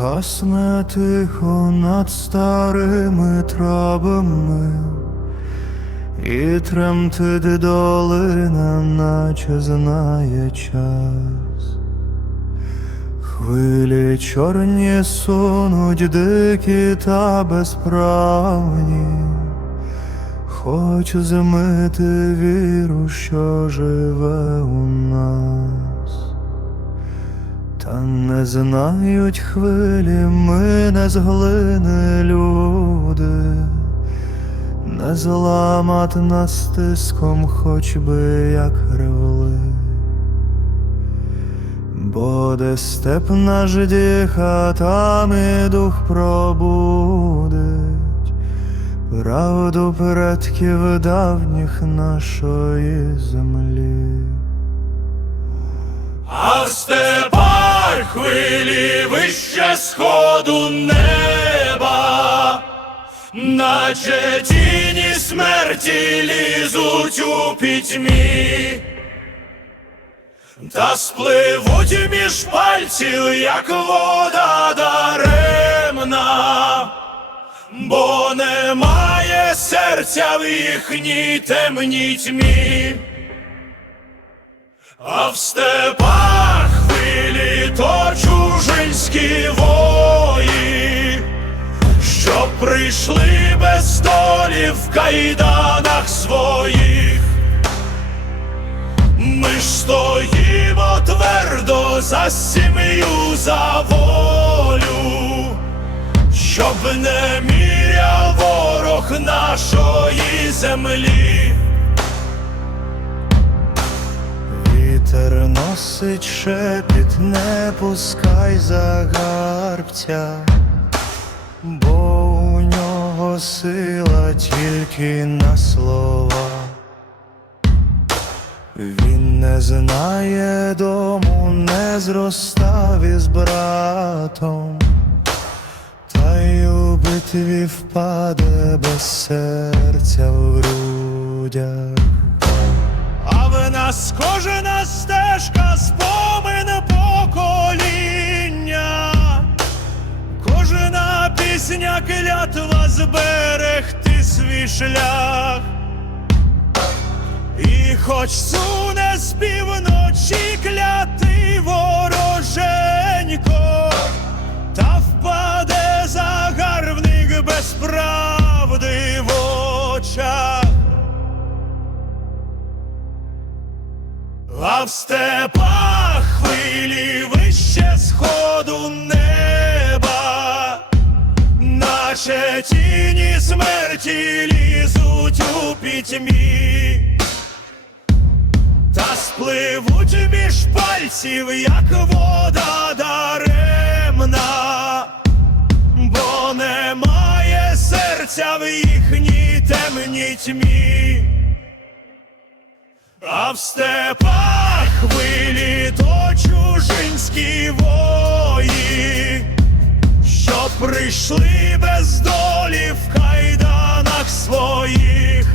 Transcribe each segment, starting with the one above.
гасне тихо над старими травами, і тремтить долина, наче знає час. Хвилі чорні сунуть дикі та безправні, Хоч змити віру, що живе у нас. Та не знають хвилі, ми не з глини люди, не зламат нас тиском, хоч би як ревли. Бо де степ наш діха, там і дух пробудить правду предків давніх нашої землі. А в степах хвилі вище сходу неба, наче тіні смерті лізуть у пітьмі, та спливуть між пальців, як вода даремна, бо немає серця в їхній темній тьмі. А в степах хвилі то чужинські вої, що прийшли без долі в кайданах своїх. Ми ж стоїмо твердо за сім'ю, за волю, щоб не міряв ворог нашої землі. Носить шепіт, не пускай загарбця, бо у нього сила тільки на слова. Він не знає дому, не зростав із братом, та й у битві впаде без серця в грудях. А в нас кожна стежка спомина покоління, кожна пісня клятва зберегти свій шлях. І хоч суне з півночі клятий вороженько, А в степах хвилі вище сходу неба, наче тіні смерті лізуть у пітьмі, та спливуть між пальців, як вода даремна, бо немає серця в їхній темній тьмі. А в степах хвилі то чужинські вої, що прийшли без долі в кайданах своїх.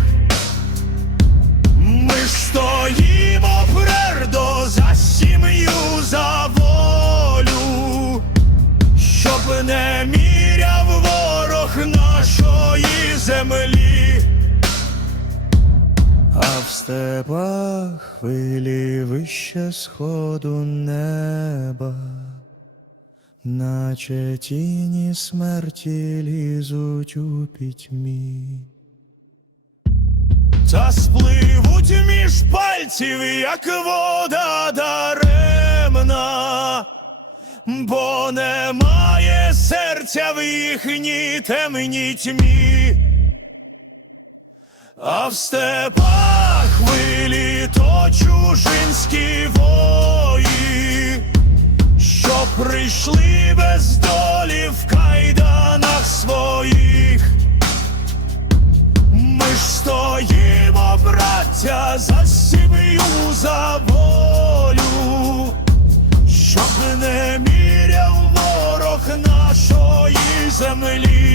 Ми ж стоїмо твердо за сім'ю, за волю, щоб не міряв ворог нашої землі. А в степах хвилі вище сходу неба, наче тіні смерті лізуть у пітьмі. Та спливуть між пальців, як вода даремна, бо немає серця в їхній темній тьмі. А в степах хвилі то чужинські вої, що прийшли без долі в кайданах своїх. Ми ж стоїмо, браття, за сім'ю, за волю, щоб не міряв ворог нашої землі.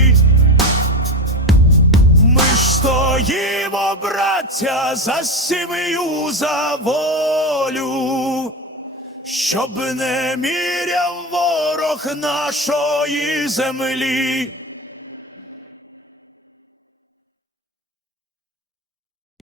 Стоїмо, браття, за сім'ю, за волю, щоб не міряв ворог нашої землі.